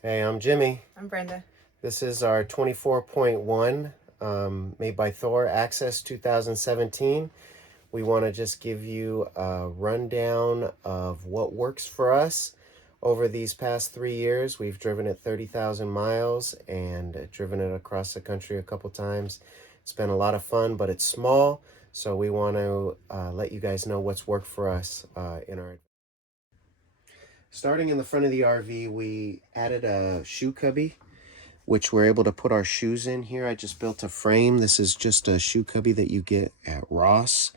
Hey, I'm Jimmy. I'm Brenda. This is our 24.1 made by Thor Access 2017. We want to just give you a rundown of what works for us over these past 3 years. We've driven it 30,000 miles and driven it across the country a couple times. It's been a lot of fun, but it's small, so we want to let you guys know what's worked for us in our. Starting in the front of the RV, we added a shoe cubby, which we're able to put our shoes in here. I just built a frame. This is just a shoe cubby that you get at Ross.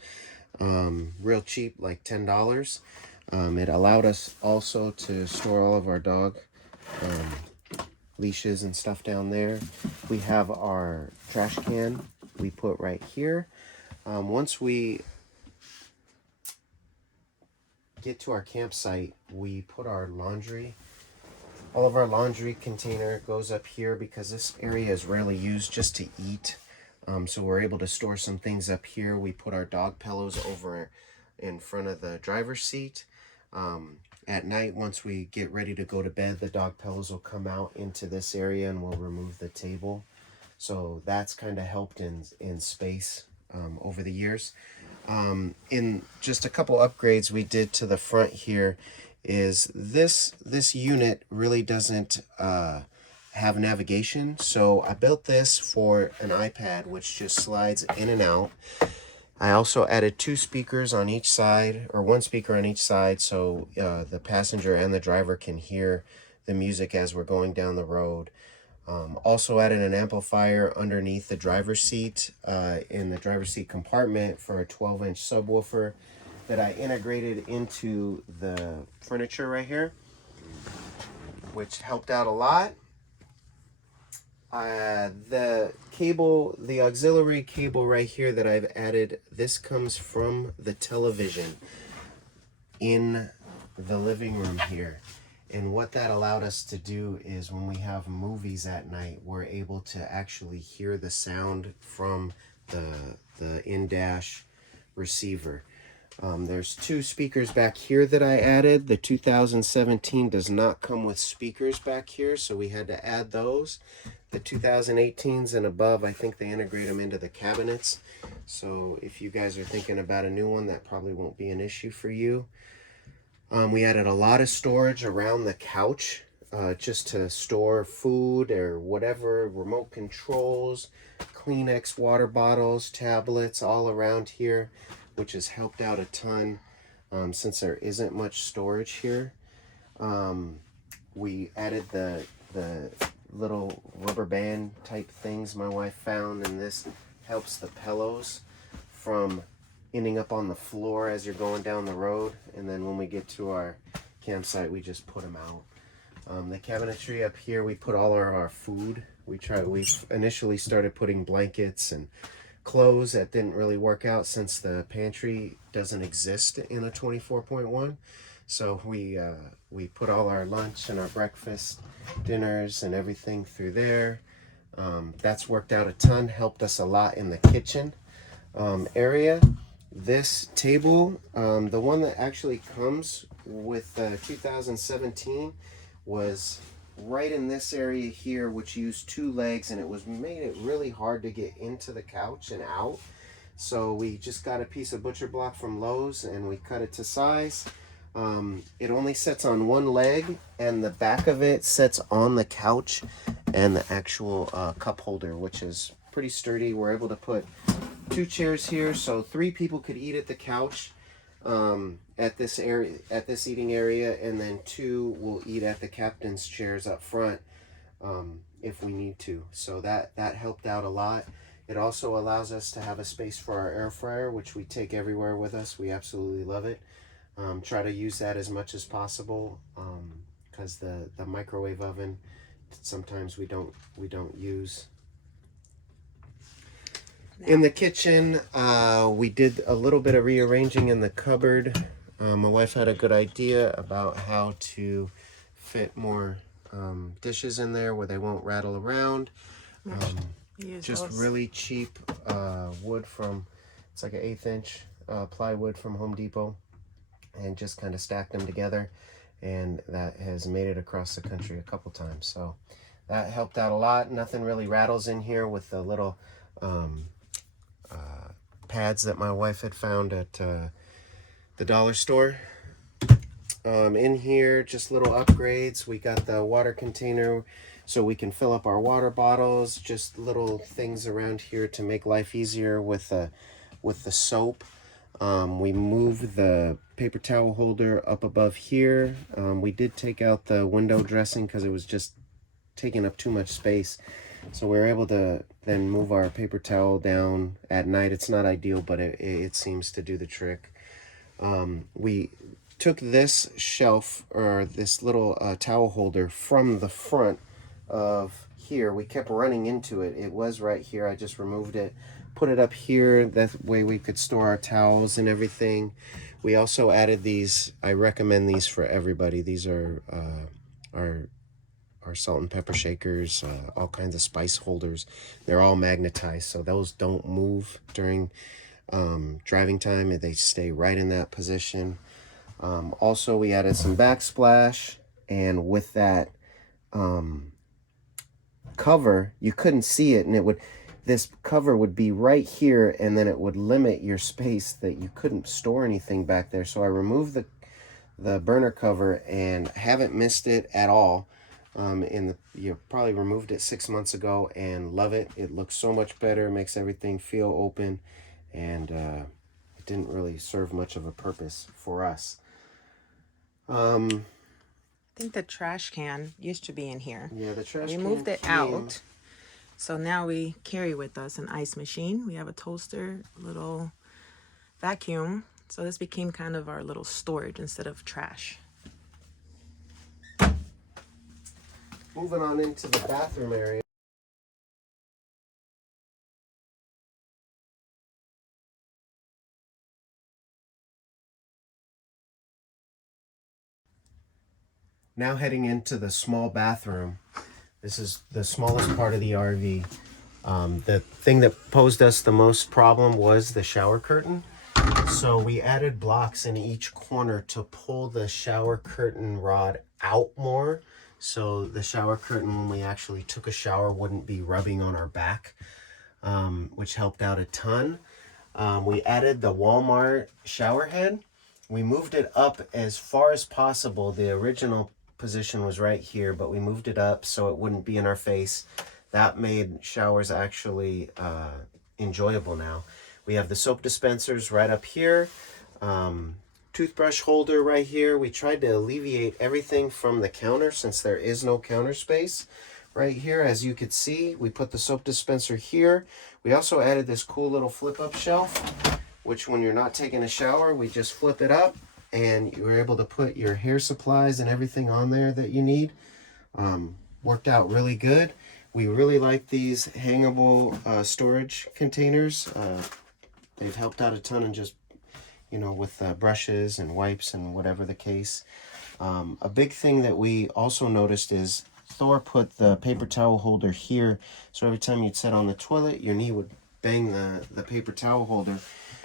Real cheap, like $10. It allowed us also to store all of our dog leashes and stuff down there. We have our trash can we put right here. Once we get to our campsite, we put our laundry. All of our laundry container goes up here because this area is rarely used just to eat. So we're able to store some things up here. We put our dog pillows over in front of the driver's seat. At night, once we get ready to go to bed, the dog pillows will come out into this area and we'll remove the table. So that's kind of helped in space over the years. In just a couple upgrades we did to the front here is this unit really doesn't have navigation, so I built this for an iPad which just slides in and out. I also added two speakers on each side, or one speaker on each side, so the passenger and the driver can hear the music as we're going down the road. Also added an amplifier underneath the driver's seat in the driver's seat compartment for a 12-inch subwoofer that I integrated into the furniture right here, which helped out a lot. The auxiliary cable right here that I've added, this comes from the television in the living room here. And what that allowed us to do is when we have movies at night, we're able to actually hear the sound from the in-dash receiver. There's two speakers back here that I added. The 2017 does not come with speakers back here, so we had to add those. The 2018s and above, I think they integrate them into the cabinets. So if you guys are thinking about a new one, that probably won't be an issue for you. We added a lot of storage around the couch just to store food or whatever, remote controls, Kleenex water bottles, tablets, all around here, which has helped out a ton since there isn't much storage here. We added the little rubber band type things my wife found, and this helps the pillows from ending up on the floor as you're going down the road. And then when we get to our campsite, we just put them out. The cabinetry up here, we put all our food. We initially started putting blankets and clothes. That didn't really work out since the pantry doesn't exist in a 24.1. So we put all our lunch and our breakfast, dinners, and everything through there. That's worked out a ton, helped us a lot in the kitchen area. This table, the one that actually comes with 2017, was right in this area here, which used two legs, and made it really hard to get into the couch and out. So we just got a piece of butcher block from Lowe's and we cut it to size. It only sits on one leg, and the back of it sits on the couch and the actual cup holder, which is pretty sturdy. We're able to put two chairs here, so 3 people could eat at the couch at this eating area, and then 2 will eat at the captain's chairs up front if we need to. So that helped out a lot. It also allows us to have a space for our air fryer, which we take everywhere with us. We absolutely love it. Try to use that as much as possible because the microwave oven sometimes we don't use. In the kitchen, we did a little bit of rearranging in the cupboard. My wife had a good idea about how to fit more dishes in there where they won't rattle around. Just really cheap wood it's like an 1/8 inch plywood from Home Depot, and just kind of stacked them together. and that has made it across the country a couple times. So that helped out a lot. Nothing really rattles in here with the little pads that my wife had found at the dollar store. In here, just little upgrades. We got the water container so we can fill up our water bottles. Just little things around here to make life easier with the soap. We moved the paper towel holder up above here. We did take out the window dressing because it was just taking up too much space. So we were able to then move our paper towel down at night. It's not ideal, but it seems to do the trick. We took this shelf, or this little towel holder, from the front of here. We kept running into it. It was right here. I just removed it, put it up here. That way we could store our towels and everything. We also added these. I recommend these for everybody. These are our salt and pepper shakers, all kinds of spice holders. They're all magnetized, so those don't move during driving time. They stay right in that position. Also, we added some backsplash, and with that cover, you couldn't see it, and this cover would be right here, and then it would limit your space that you couldn't store anything back there. So I removed the burner cover and haven't missed it at all. You probably removed it 6 months ago and love it. It looks so much better, makes everything feel open, and it didn't really serve much of a purpose for us. I think the trash can used to be in here. Yeah, the trash We can moved it came out. So now we carry with us an ice machine. We have a toaster, a little vacuum. So this became kind of our little storage instead of trash. Moving on into the bathroom area. Now heading into the small bathroom. This is the smallest part of the RV. The thing that posed us the most problem was the shower curtain. So we added blocks in each corner to pull the shower curtain rod out more. So the shower curtain, when we actually took a shower, wouldn't be rubbing on our back, which helped out a ton. We added the Walmart shower head. We moved it up as far as possible. The original position was right here, but we moved it up so it wouldn't be in our face. That made showers actually enjoyable now. We have the soap dispensers right up here. Toothbrush holder right here. We tried to alleviate everything from the counter since there is no counter space right here. As you could see, we put the soap dispenser here. We also added this cool little flip up shelf, which when you're not taking a shower, we just flip it up and you're able to put your hair supplies and everything on there that you need. Worked out really good. We really like these hangable storage containers. They've helped out a ton in just, with brushes and wipes and whatever the case. A big thing that we also noticed is Thor put the paper towel holder here. So every time you'd sit on the toilet, your knee would bang the paper towel holder.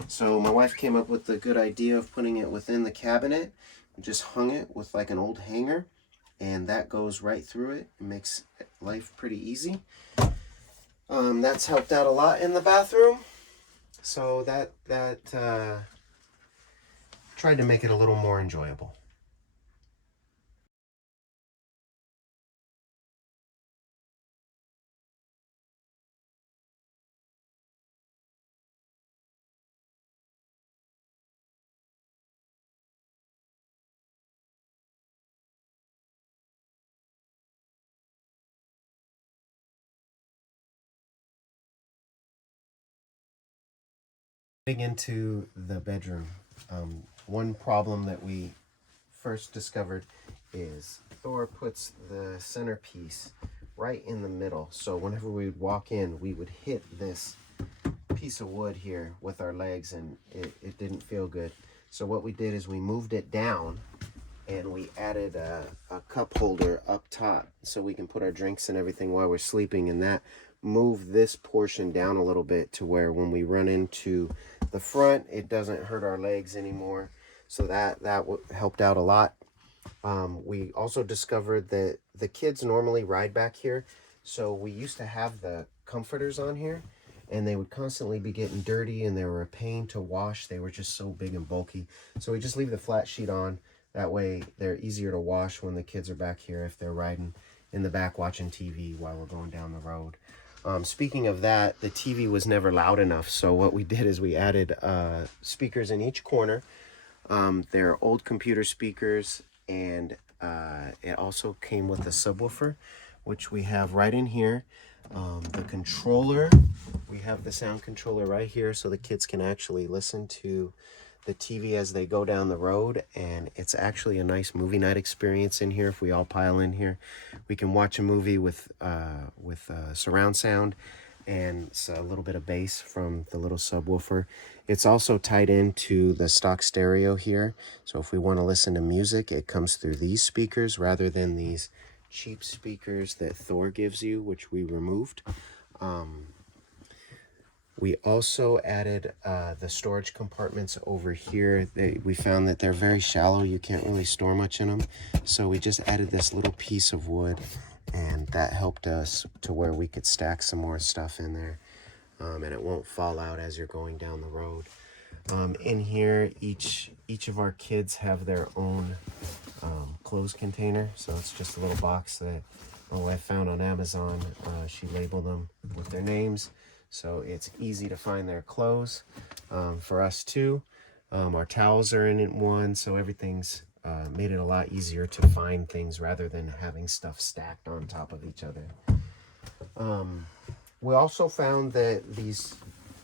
So my wife came up with the good idea of putting it within the cabinet. We just hung it with like an old hanger, and that goes right through it. It makes life pretty easy. That's helped out a lot in the bathroom. So that tried to make it a little more enjoyable. Getting into the bedroom, one problem that we first discovered is Thor puts the centerpiece right in the middle. So whenever we would walk in, we would hit this piece of wood here with our legs, and it didn't feel good. So what we did is we moved it down and we added a cup holder up top so we can put our drinks and everything while we're sleeping, and that moved this portion down a little bit to where when we run into the front, it doesn't hurt our legs anymore. So that helped out a lot. We also discovered that the kids normally ride back here, so we used to have the comforters on here, and they would constantly be getting dirty, and they were a pain to wash. They were just so big and bulky. So we just leave the flat sheet on. That way they're easier to wash when the kids are back here if they're riding in the back watching TV while we're going down the road. Speaking of that, the TV was never loud enough, so what we did is we added speakers in each corner. They're old computer speakers, and it also came with a subwoofer, which we have right in here. The controller, we have the sound controller right here, so the kids can actually listen to the TV as they go down the road, and it's actually a nice movie night experience in here. If we all pile in here, we can watch a movie with surround sound and a little bit of bass from the little subwoofer. It's also tied into the stock stereo here, so if we want to listen to music, it comes through these speakers rather than these cheap speakers that Thor gives you, which we removed. We also added the storage compartments over here. We found that they're very shallow. You can't really store much in them. So we just added this little piece of wood, and that helped us to where we could stack some more stuff in there. And it won't fall out as you're going down the road. In here, each of our kids have their own clothes container. So it's just a little box that my wife found on Amazon. She labeled them with their names, so it's easy to find their clothes. For us too, our towels are in one, so everything's made it a lot easier to find things rather than having stuff stacked on top of each other. We also found that these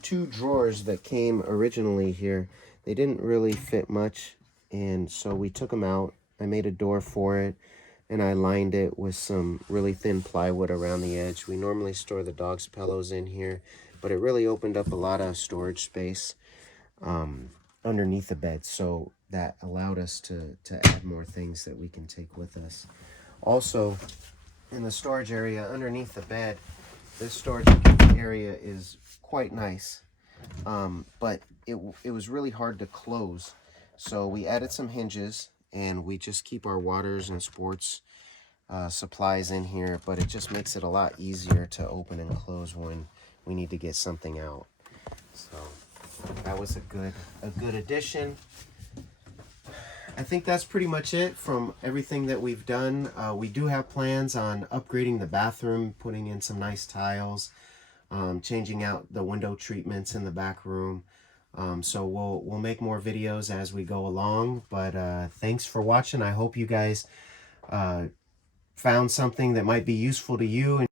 two drawers that came originally here, they didn't really fit much, and so we took them out. I made a door for it, and I lined it with some really thin plywood around the edge. We normally store the dog's pillows in here, but it really opened up a lot of storage space underneath the bed, so that allowed us to add more things that we can take with us. Also, in the storage area underneath the bed, this storage area is quite nice, but it was really hard to close, so we added some hinges, and we just keep our waters and sports supplies in here, but it just makes it a lot easier to open and close when we need to get something out. So that was a good addition. I think that's pretty much it from everything that we've done. We do have plans on upgrading the bathroom, putting in some nice tiles, changing out the window treatments in the back room. So we'll make more videos as we go along, but thanks for watching. I hope you guys found something that might be useful to you.